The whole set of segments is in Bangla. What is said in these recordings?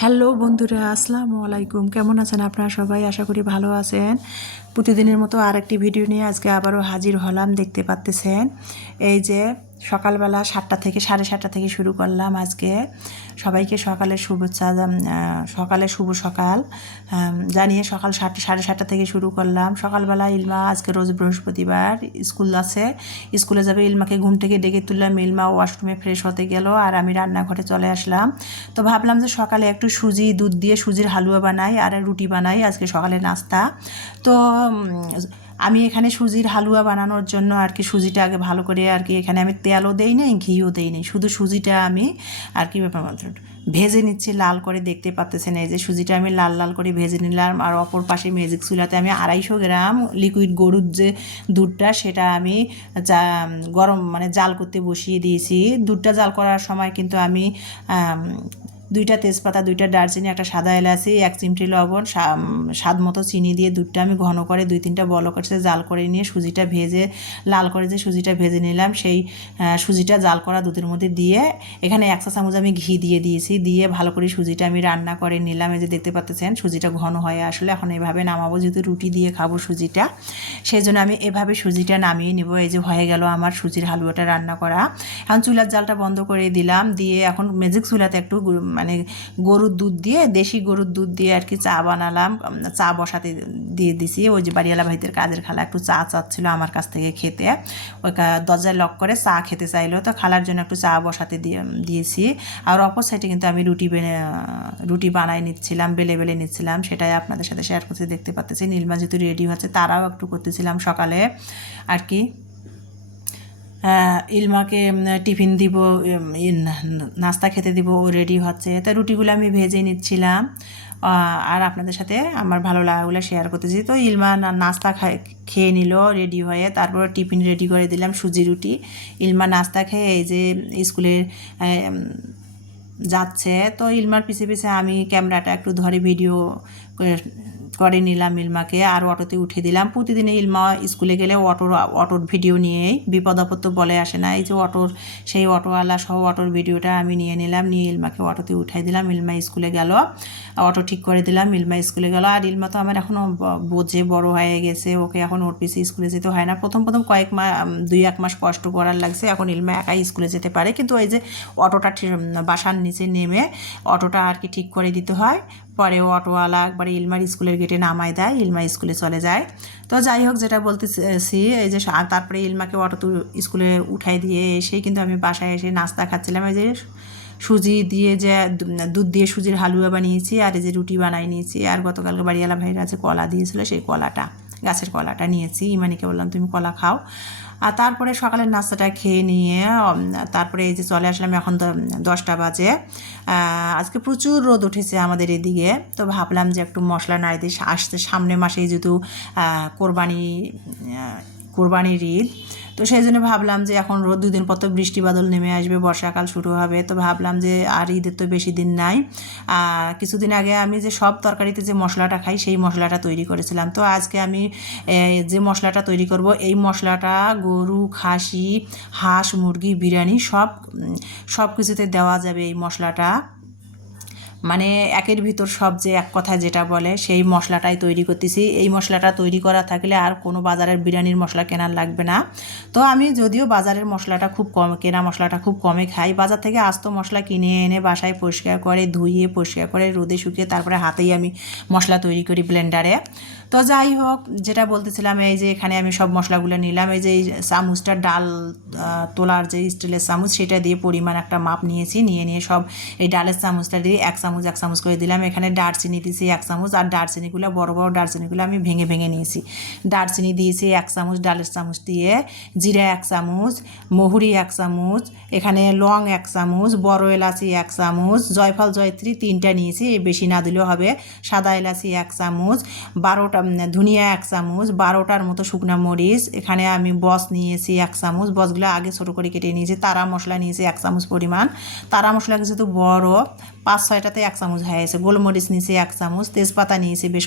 হ্যালো বন্ধুরা, আসসালামু আলাইকুম। কেমন আছেন আপনারা সবাই? আশা করি ভালো আছেন। প্রতিদিনের মতো আরেকটি ভিডিও নিয়ে আজকে আবারও হাজির হলাম। দেখতে পাচ্তেছেন এই যে সকালবেলা 7টা থেকে 7:30 থেকে শুরু করলাম আজকে। সবাইকে সকালের শুভেচ্ছা, সকালে শুভ সকাল জানিয়ে সকাল 7:30 থেকে শুরু করলাম। সকালবেলা ইলমা আজকে রোজ বৃহস্পতিবার স্কুল আছে, স্কুলে যাবে। ইলমাকে ঘুম থেকে ডেকে তুললাম, ইলমা ওয়াশরুমে ফ্রেশ হতে গেল আর আমি রান্নাঘরে চলে আসলাম। তো ভাবলাম যে সকালে একটু সুজি দুধ দিয়ে সুজির হালুয়া বানাই আর রুটি বানাই আজকে সকালে নাস্তা। তো আমি এখানে সুজির হালুয়া বানানোর জন্য আর কি সুজিটা আগে ভালো করে আর কি, এখানে আমি তেলও দেই নাই ঘিও দেই নাই, শুধু সুজিটা আমি আর কি ভেজে নিচ্ছি লাল করে। দেখতে পাচ্তেছেন এই যে সুজিটা আমি লাল লাল করে ভেজে নিলাম। আর অপর পাশে ম্যাজিক চুলাতে আমি 250 গ্রাম লিকুইড গরুর যে দুধটা সেটা আমি গরম মানে জাল করতে বসিয়ে দিয়েছি। দুধটা জাল করার সময় কিন্তু আমি 2টা তেজপাতা, 2টা দারচিনি, একটা সাদা এলাচি, 1 চিমটি লবণ, স্বাদ মতো চিনি দিয়ে দুধটা আমি ঘন করে 2-3টা বলক আসে জাল করে নিয়ে সুজিটা ভেজে লাল করে যে সুজিটা ভেজে নিলাম সেই সুজিটা জাল করা দুধের মধ্যে দিয়ে এখানে 1 চা চামচ আমি ঘি দিয়ে দিয়েছি, দিয়ে ভালো করে সুজিটা আমি রান্না করে নিলাম। এই যে দেখতে পাচ্ছেন সুজিটা ঘন হয়ে আসলে এখন এভাবে নামাবো, যেহেতু রুটি দিয়ে খাবো সুজিটা, সেই জন্য আমি এভাবে সুজিটা নামিয়ে নিব। এই যে হয়ে গেল আমার সুজির হালুয়াটা রান্না করা। এখন চুলার জালটা বন্ধ করে দিলাম, দিয়ে এখন ম্যাজিক চুলাতে একটু মানে গরুর দুধ দিয়ে, দেশি গরুর দুধ দিয়ে আর কি চা বানালাম। চা বসাতে দিয়ে দিছি। ওই যে বাড়িওয়ালা ভাইদের কাজের খালা একটু চা চাচ্ছিল আমার কাছ থেকে খেতে, ওই দরজায় লক করে চা খেতে চাইলো, তো খালার জন্য একটু চা বসাতে দিয়েছি। আর অপর সাইডে কিন্তু আমি রুটি বানাই নিচ্ছিলাম, বেলে বেলে নিচ্ছিলাম, সেটাই আপনাদের সাথে শেয়ার করতে। দেখতে পাচ্ছি নীলমা যেহেতু রেডি হচ্ছে, তারাও একটু করতেছিলাম সকালে আর কি। ইলমাকে টিফিন দিব, নাস্তা খেতে দিব, ও রেডি হচ্ছে। তা রুটিগুলো আমি ভেজে নিচ্ছিলাম আর আপনাদের সাথে আমার ভালো লাগাগুলো শেয়ার করতেছি। তো ইলমা নাস্তা খেয়ে নিল রেডি হয়ে, তারপর টিফিন রেডি করে দিলাম সুজি রুটি। ইলমা নাস্তা খেয়ে এই যে স্কুলে যাচ্ছে। তো ইলমার পিছে পিছে আমি ক্যামেরাটা একটু ধরে ভিডিও করে নিলাম ইলমাকে, আর অটোতে উঠে দিলাম। প্রতিদিনে ইলমা স্কুলে গেলে অটোর ভিডিও নিয়েই, বিপদ আপদ তো বলে আসে না। এই যে সেই অটোওয়ালা সহ অটোর ভিডিওটা আমি নিয়ে নিলাম, নিয়ে ইলমাকে অটোতে উঠাই দিলাম। ইলমা স্কুলে গেল, অটো ঠিক করে দিলাম, ইলমা স্কুলে গেল। আর ইলমা তো আমার এখনও বোঝে, বড় হয়ে গেছে, ওকে এখন ওর পিছে স্কুলে যেতে হয় না। প্রথম কয়েক মাস 2-1 মাস কষ্ট করার লাগছে, এখন ইলমা একাই স্কুলে যেতে পারে। কিন্তু এই যে অটোটা বাসার নিচে নেমে অটোটা আর কি ঠিক করে দিতে হয়, পরে অটোওয়ালা একবারে ইলমার স্কুলের গেটে নামায় দেয়, ইলমা স্কুলে চলে যায়। তো যাই হোক, যেটা বলতেছি এই যে তারপরে ইলমাকে অটো স্কুলে উঠাই দিয়ে এসে কিন্তু আমি বাসায় এসে নাস্তা খাচ্ছিলাম। এই যে সুজি দিয়ে যে দুধ দিয়ে সুজির হালুয়া বানিয়েছি, আর এই যে রুটি বানাই নিয়েছি। আর গতকালকে বাড়িওয়ালা ভাইরা আছে কলা দিয়েছিল, সেই কলাটা, গাছের কলাটা নিয়েছি। ইমানিকে বললাম তুমি কলা খাও। আর তারপরে সকালের নাস্তাটা খেয়ে নিয়ে তারপরে এই যে চলে আসলাম, এখন 10টা বাজে। আজকে প্রচুর রোদ উঠেছে আমাদের এদিকে। তো ভাবলাম যে একটু মশলা নাড়ি দিয়ে, আসতে সামনে মাসেই যেহেতু কোরবানির ঈদ, তো সেই জন্য ভাবলাম যে এখন রোদ, 2 দিন পর তো বৃষ্টি বাদল নেমে আসবে, বর্ষাকাল শুরু হবে। তো ভাবলাম যে আর ঈদের তো বেশি দিন নাই। কিছুদিন আগে আমি যে সব তরকারিতে যে মশলাটা খাই সেই মশলাটা তৈরি করেছিলাম। তো আজকে আমি যে মশলাটা তৈরি করব, এই মশলাটা গরু, খাসি, হাঁস, মুরগি, বিরিয়ানি সব কিছুতে দেওয়া যাবে এই মশলাটা। মানে একের ভিতর সব, যে এক কথায় যেটা বলে, সেই মশলাটাই তৈরি করতেছি। এই মশলাটা তৈরি করা থাকলে আর কোনো বাজারের বিরিয়ানির মশলা কেনার লাগবে না। তো আমি যদিও বাজারের মশলাটা খুব কম, কেনা মশলাটা খুব কমে খাই। বাজার থেকে আস্ত মশলা কিনে এনে বাসায় পরিষ্কার করে ধুয়ে পরিষ্কার করে রোদে শুকিয়ে তারপরে হাতেই আমি মশলা তৈরি করি ব্লেন্ডারে। তো যাই হোক, যেটা বলতেছিলাম, এই যে এখানে আমি সব মশলাগুলো নিলাম। এই যে এই চামচটা ডাল তোলার যে স্টিলের চামচ, সেটা দিয়ে পরিমাণ একটা মাপ নিয়েছি, নিয়ে সব এই ডালের চামচটা দিয়ে 1 চামচ করে দিলাম। এখানে দারচিনি দিয়েছি 1 চামচ, আর দারচিনিগুলো বড় বড় দারচিনিগুলো আমি ভেঙে ভেঙে নিয়েছি। দারচিনি দিয়েছি 1 চামচ ডালের চামচ দিয়ে, জিরা 1 চামচ, মহুরি 1 চামচ, এখানে লং 1 চামচ, বড় এলাচি 1 চামচ, জয়ফল জয়ত্রী 3টা নিয়েছি, বেশি না দিলেও হবে, সাদা এলাচি 1 চামচ, 12টা ধনিয়া 1 চামচ, 12টার মতো শুকনা মরিচ। এখানে আমি বস নিয়েছি 1 চামচ, বসগুলো আগে ছোটো করে কেটে নিয়েছি। তারা মশলা নিয়েছি 1 চামচ পরিমাণ। তারা মশলা যেহেতু বড়, 5-6টাতে 1 চামচ হয়ে গেছে। গোলমরিচ নিয়েছি 1 চামচ, তেজপাতা নিয়েছি বেশ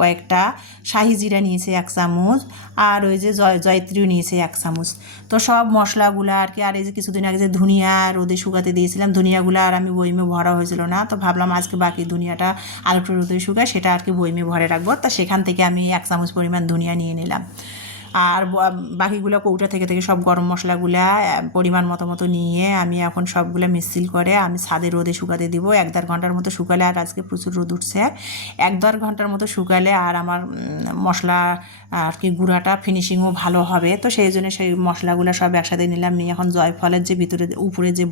কয়েকটা, শাহি জিরা নিয়েছি 1 চামচ, আর ওই যে জয়ত্রীও নিয়েছি 1 চামচ। তো সব মশলাগুলো আর কি, আর এই যে কিছুদিন আগে যে ধনিয়া রোদে শুকাতে দিয়েছিলাম, ধনিয়াগুলো আর আমি বইমে ভরা হয়েছিল না, তো ভাবলাম আজকে বাকি ধনিয়াটা আরেকটু রোদে শুকায় সেটা আর কি বইমে ভরে রাখবো। তা সেখান থেকে আমি 1 চামচ পরিমাণ ধনিয়া নিয়ে নিলাম। আর বাকিগুলো কৌটা থেকে সব গরম মশলাগুলা পরিমাণ মতো নিয়ে আমি এখন সবগুলো মিক্সিল করে আমি ছাদে রোদে শুকাতে দিব। 1-1.5 ঘন্টার মতো শুকালে, আর আজকে প্রচুর রোদ উঠছে, 1-1.5 ঘন্টার মতো শুকালে আর আমার মশলা আর কি গুঁড়াটা ফিনিশিংও ভালো হবে। তো সেই জন্য সেই মশলাগুলো সব একসাথে নিলাম, নিয়ে এখন জয়ফলের যে ভিতরে উপরে যে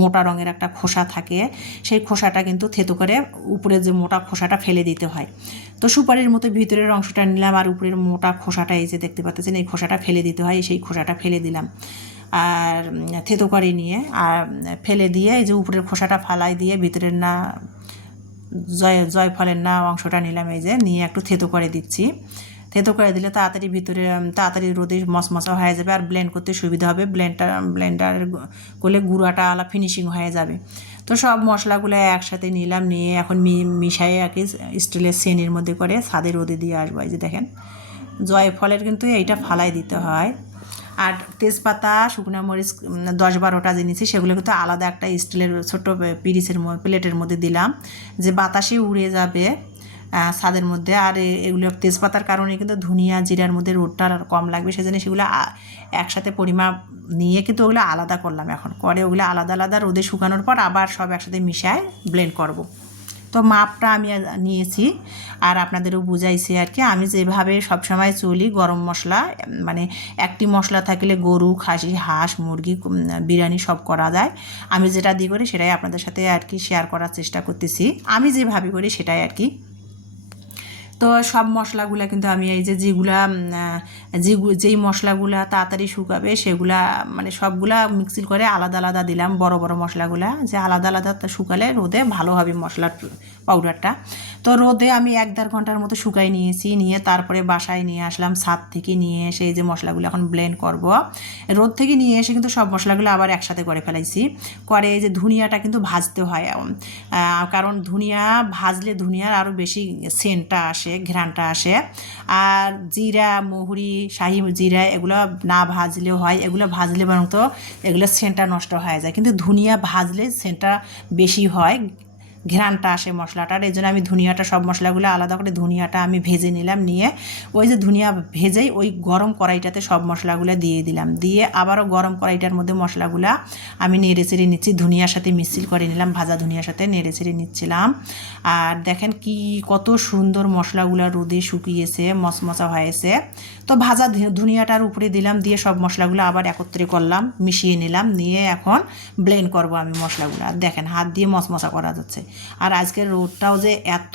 মোটা রঙের একটা খোসা থাকে, সেই খোসাটা কিন্তু থেতো করে উপরে যে মোটা খোসাটা ফেলে দিতে হয়। তো সুপারির মতো ভিতরের অংশটা নিলাম, আর উপরের মোটা খোসাটা এই যে দেখতে পাচ্ছেন, এই খোসাটা ফেলে দিতে হয়, সেই খোসাটা ফেলে দিলাম আর থেতো করে নিয়ে, আর ফেলে দিয়ে এই যে উপরের খোসাটা ফালাই দিয়ে ভিতরের না জয়ফলের না অংশটা নিলাম, এই যে নিয়ে একটু থেতো করে দিচ্ছি। থেতো করে দিলে তাড়াতাড়ি রোদে মশমশা হয়ে যাবে, আর ব্লেন্ড করতে সুবিধা হবে, ব্লেন্ডার করলে গুঁড়াটা আলা ফিনিশিং হয়ে যাবে। তো সব মশলাগুলো একসাথে নিলাম, নিয়ে এখন মিশাই আর কি স্টিলের সেনির মধ্যে করে ছাদে রোদে দিয়ে আসবো। এই যে দেখেন জয়ফলের কিন্তু এইটা ফালাই দিতে হয়। আর তেজপাতা, শুকনো মরিচ 10-12টা জিনিস, সেগুলো কিন্তু আলাদা একটা স্টিলের ছোট্ট প্লেটের মধ্যে দিলাম, যে বাতাসে উড়ে যাবে ছাদের মধ্যে। আর এগুলো তেজপাতার কারণে কিন্তু ধনিয়া জিরার মধ্যে রোদটা কম লাগবে, সেজন্য সেগুলো একসাথে পরিমাপ নিয়ে কিন্তু ওগুলো আলাদা করলাম। এখন করে ওগুলো আলাদা আলাদা রোদে শুকানোর পর আবার সব একসাথে মিশায় ব্লেন্ড করব। তো মাপটা আমি নিয়েছি আর আপনাদেরও বুঝাইছি আর কি। আমি যেভাবে সবসময় চলি, গরম মশলা মানে একটি মশলা থাকলে গরু, খাসি, হাঁস, মুরগি, বিরিয়ানি সব করা যায়। আমি যেটা দিয়ে করি সেটাই আপনাদের সাথে আর কি শেয়ার করার চেষ্টা করতেছি, আমি যেভাবে করি সেটাই আর কি। তো সব মশলাগুলো কিন্তু আমি এই যে যেই মশলাগুলা তাড়াতাড়ি শুকাবে সেগুলা মানে সবগুলা মিক্সির করে আলাদা আলাদা দিলাম। বড় বড় মশলাগুলা যে আলাদা আলাদা শুকালে রোদে ভালো হবে মশলার পাউডারটা। তো রোদে আমি 1-1.5 ঘন্টার মতো শুকাই নিয়েছি, নিয়ে তারপরে বাসায় নিয়ে আসলাম। ছাদ থেকে নিয়ে এসে এই যে মশলাগুলো এখন ব্লেন্ড করব। রোদ থেকে নিয়ে এসে কিন্তু সব মশলাগুলো আবার একসাথে করে ফেলাইছি। করে এই যে ধনিয়াটা কিন্তু ভাজতে হয়, কারণ ধনিয়া ভাজলে ধনিয়ার আরও বেশি সেন্টটা আসে, ঘ্রাণটা আসে। আর জিরা, মহুরি, শাহি জিরা এগুলো না ভাজলেও হয়, এগুলো ভাজলে বরং তো এগুলো সেন্টটা নষ্ট হয়ে যায়, কিন্তু ধনিয়া ভাজলে সেন্টটা বেশি হয়, ঘ্রাণটা আসে মশলাটার। এই জন্য আমি ধনিয়াটা সব মশলাগুলো আলাদা করে ধনিয়াটা আমি ভেজে নিলাম, নিয়ে ওই যে ধনিয়া ভেজেই ওই গরম কড়াইটাতে সব মশলাগুলো দিয়ে দিলাম, দিয়ে আবারও গরম কড়াইটার মধ্যে মশলাগুলো আমি নেড়ে চেড়ে নিচ্ছি, ধনিয়ার সাথে মিক্সিল করে নিলাম, ভাজা ধনিয়ার সাথে নেড়ে চেড়ে নিচ্ছিলাম। আর দেখেন কি কত সুন্দর মশলাগুলো রোদে শুকিয়েছে, মচমচা হয়েছে। তো ভাজা ধনিয়াটার উপরে দিলাম, দিয়ে সব মশলাগুলো আবার একত্রে করলাম, মিশিয়ে নিলাম, নিয়ে এখন ব্লেন্ড করব আমি মশলাগুলো। আর দেখেন হাত দিয়ে মচমচা করা যাচ্ছে। আর আজকের রোদটাও যে এত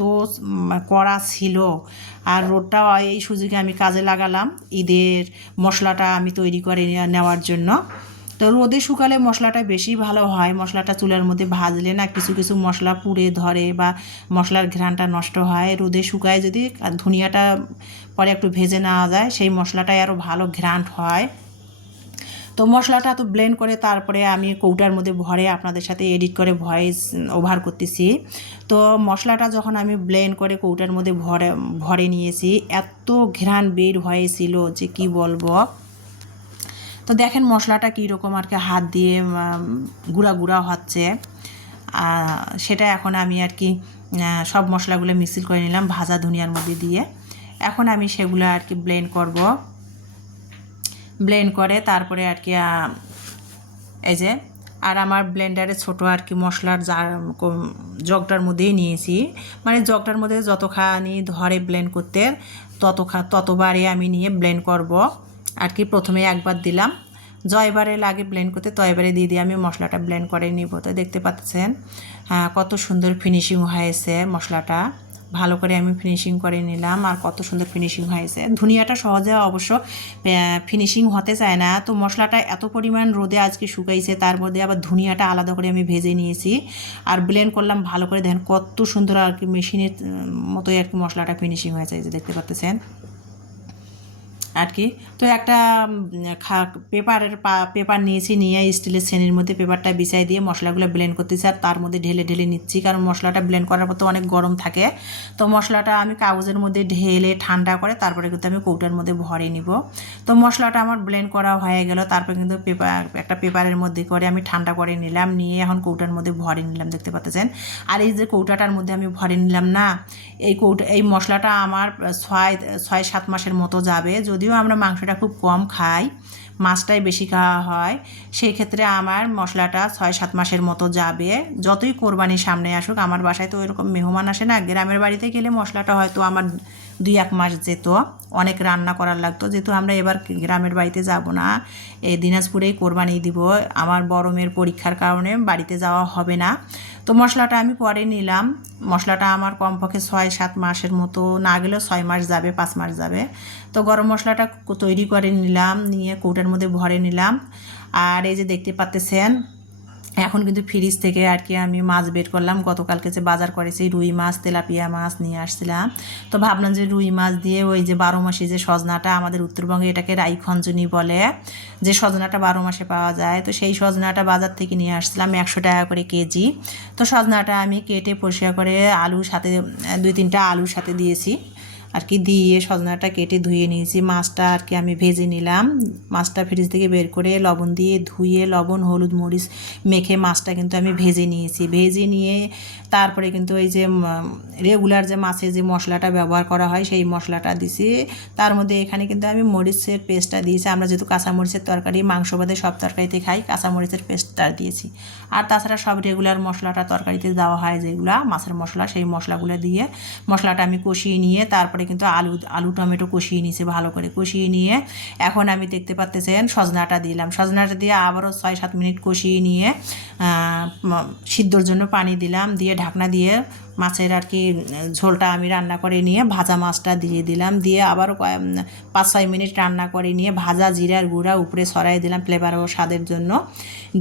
কড়া ছিল, আর রোদটাও এই সুযোগে আমি কাজে লাগালাম ঈদের মশলাটা আমি তৈরি করে নেওয়ার জন্য। তো রোদে শুকালে মশলাটা বেশি ভালো হয়, মশলাটা চুলার মধ্যে ভাজলে না কিছু কিছু মশলা পুড়ে ধরে বা মশলার ঘ্রাণটা নষ্ট হয়। রোদে শুকায় যদি ধনিয়াটা পরে একটু ভেজে নেওয়া যায়, সেই মশলাটাই আরও ভালো ঘ্রাণ হয়। তো মশলাটা তো ব্লেন্ড করে তারপরে আমি কৌটার মধ্যে ভরে আপনাদের সাথে এডিট করে ভয়েস ওভার করতেছি। তো মশলাটা যখন আমি ব্লেন্ড করে কৌটার মধ্যে ভরে নিয়েছি, এত ঘ্রাণ বের হয়েছিল যে কি বলবো। তো দেখেন মশলাটা কীরকম আর কি হাত দিয়ে গুঁড়া গুঁড়া হচ্ছে, সেটা এখন আমি আর কি সব মশলাগুলো মিক্সিং করে নিলাম ভাজা ধনিয়ার মধ্যে দিয়ে। এখন আমি সেগুলো আর কি ব্লেন্ড করব, ব্লেন্ড করে তারপরে আর কি এই যে আর আমার ব্লেন্ডারে ছোটো আর কি মশলার জগটার মধ্যেই নিয়েছি, মানে জগটার মধ্যে যতখানি ধরে ব্লেন্ড করতে ততবারে আমি নিয়ে ব্লেন্ড করব আর কি। প্রথমে একবার দিলাম, জয়বারে লাগে ব্লেন্ড করতে, তয়বারে দিয়ে আমি মশলাটা ব্লেন্ড করে নিব। তো দেখতে পাচ্ছেন কত সুন্দর ফিনিশিং হয়েছে, মশলাটা ভালো করে আমি ফিনিশিং করে নিলাম, আর কত সুন্দর ফিনিশিং হয়েছে। ধনিয়াটা সহজে অবশ্য ফিনিশিং হতে চায় না, তো মশলাটা এত পরিমাণ রোদে আজকে শুকাইছে, তার মধ্যে আবার ধনিয়াটা আলাদা করে আমি ভেজে নিয়েছি আর ব্লেন্ড করলাম ভালো করে। দেখেন কত সুন্দর আর কি মেশিনের মতোই আর কি মশলাটা ফিনিশিং হয়েছে, এই যে দেখতে পাচ্ছেন। আর কি। তো একটা পেপার নিয়েছি, নিয়ে স্টিলের শ্রেণীর মধ্যে পেপারটা বিছাই দিয়ে মশলাগুলো ব্লেন্ড করতেছি, আর তার মধ্যে ঢেলে ঢেলে নিচ্ছি, কারণ মশলাটা ব্লেন্ড করার পর তো অনেক গরম থাকে। তো মশলাটা আমি কাগজের মধ্যে ঢেলে ঠান্ডা করে তারপরে কিন্তু আমি কৌটার মধ্যে ভরে নিব। তো মশলাটা আমার ব্লেন্ড করা হয়ে গেল, তারপরে কিন্তু একটা পেপারের মধ্যে করে আমি ঠান্ডা করে নিলাম, নিয়ে এখন কৌটার মধ্যে ভরে নিলাম, দেখতে পাচ্ছেন। আর এই যে কৌটাটার মধ্যে আমি ভরে নিলাম না, এই মশলাটা আমার 6-7 মাসের মতো যাবে। যদিও আমরা মাংসটা খুব কম খাই, মাছটাই বেশি খাওয়া হয়, সেই ক্ষেত্রে আমার মশলাটা 6-7 মাসের মতো যাবে। যতই কোরবানির সামনে আসুক, আমার বাসায় তো এরকম মেহমান আসে না। গ্রামের বাড়িতে গেলে মশলাটা হয়তো আমার 2-1 মাস যেত, অনেক রান্না করার লাগতো। যেহেতু আমরা এবার গ্রামের বাড়িতে যাব না, এই দিনাজপুরেই কোরবানি দিব, আমার বড় মেয়ের পরীক্ষার কারণে বাড়িতে যাওয়া হবে না। তো মশলাটা আমি পরে নিলাম। মশলাটা আমার কমপক্ষে 6-7 মাসের মতো, না গেলেও 6 মাস যাবে, 5 মাস যাবে। তো গরম মশলাটা তৈরি করে নিলাম, নিয়ে কৌটার মধ্যে ভরে নিলাম। আর এই যে দেখতে পাচ্ছেন, এখন কিন্তু ফ্রিজ থেকে আর কি আমি মাছ বের করলাম। গতকালকে যে বাজার করেছি রুই মাছ, তেলাপিয়া মাছ নিয়ে আসছিলাম। তো ভাবলাম যে রুই মাছ দিয়ে ওই যে 12 মাসে যে সজনাটা, আমাদের উত্তরবঙ্গে এটাকে রাইখঞ্জনি বলে, যে সজনাটা 12 মাসে পাওয়া যায়, তো সেই সজনাটা বাজার থেকে নিয়ে আসছিলাম 100 টাকা করে কেজি। তো সজনাটা আমি কেটে পরিষ্কার করে আলুর সাথে 2-3টা আলুর সাথে দিয়েছি আর কি, দিয়ে সজনাটা কেটে ধুয়ে নিয়েছি। মাছটা আর কি আমি ভেজে নিলাম, মাছটা ফ্রিজ থেকে বের করে লবণ দিয়ে ধুয়ে, লবণ হলুদ মরিচ মেখে মাছটা কিন্তু আমি ভেজে নিয়েছি। ভেজে নিয়ে তারপরে কিন্তু এই যে রেগুলার যে মাছের যে মশলাটা ব্যবহার করা হয়, সেই মশলাটা দিছি। তার মধ্যে এখানে কিন্তু আমি মরিচের পেস্টটা দিয়েছি। আমরা যেহেতু কাঁচামরিচের তরকারি, মাংস বাদে সব তরকারিতে খাই, কাঁচামরিচের পেস্টটা দিয়েছি। আর তাছাড়া সব রেগুলার মশলাটা তরকারিতে দেওয়া হয়, যেগুলা মাছের মশলা, সেই মশলাগুলো দিয়ে মশলাটা আমি কষিয়ে নিয়ে তারপরে কিন্তু আলু টমেটো কষিয়ে নিয়েছি, ভালো করে কষিয়ে নিয়ে এখন আমি দেখতে পাচ্ছেন সজনাটা দিলাম। সজনাটা দিয়ে আবারও 6-7 মিনিট কষিয়ে নিয়ে সিদ্ধর জন্য পানি দিলাম, দিয়ে ঢাকনা দিয়ে মাছের আর কি ঝোলটা আমি রান্না করে নিয়ে ভাজা মাছটা দিয়ে দিলাম, দিয়ে আবারও 5-6 মিনিট রান্না করে নিয়ে ভাজা জিরার গুঁড়া উপরে ছড়াই দিলাম ফ্লেভার ও স্বাদের জন্য,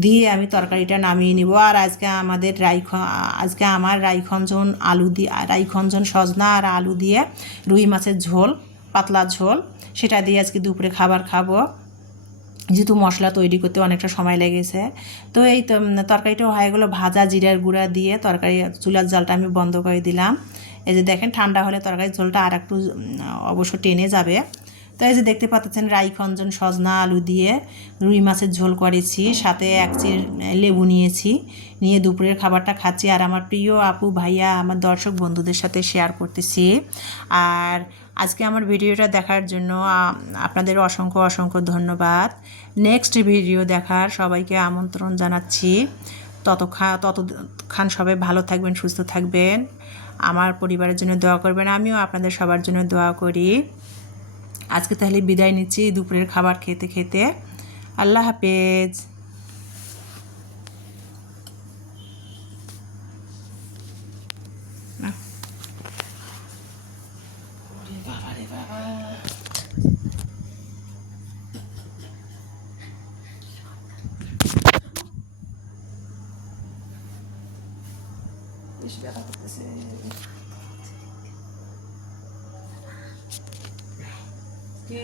দিয়ে আমি তরকারিটা নামিয়ে নিব। আর আজকে আমার রাইখঞ্জন সজনা আর আলু দিয়ে রুই মাছের ঝোল, পাতলা ঝোল, সেটা দিয়ে আজকে দুপুরে খাবার খাবো, যেহেতু মশলা তৈরি করতে অনেকটা সময় লেগেছে। তো এই তরকারিটা হয়ে গেলো ভাজা জিরার গুঁড়া দিয়ে। তরকারি চুলার জালটা আমি বন্ধ করে দিলাম। এই যে দেখেন, ঠান্ডা হলে তরকারির ঝোলটা আর একটু অবশ্য টেনে যাবে। তো এই যে দেখতে পাচ্ছেন রাইখঞ্জন সজনা আলু দিয়ে রুই মাছের ঝোল করেছি, সাথে 1 চির লেবু নিয়েছি, নিয়ে দুপুরের খাবারটা খাচ্ছি। আর আমার প্রিয় আপু ভাইয়া, আমার দর্শক বন্ধুদের সাথে শেয়ার করতেছি। আর আজকে আমার ভিডিওটা দেখার জন্য আপনাদের অসংখ্য অসংখ্য ধন্যবাদ। নেক্সট ভিডিও দেখার সবাইকে আমন্ত্রণ জানাচ্ছি। ততক্ষণ সবাই ভালো থাকবেন, সুস্থ থাকবেন, আমার পরিবারের জন্য দোয়া করবেন, আমিও আপনাদের সবার জন্য দোয়া করি। আজকে তাহলে বিদায় নিচ্ছি দুপুরের খাবার খেতে খেতে। আল্লাহ হাফেজ। বেশি ব্যথা করতেছে। কি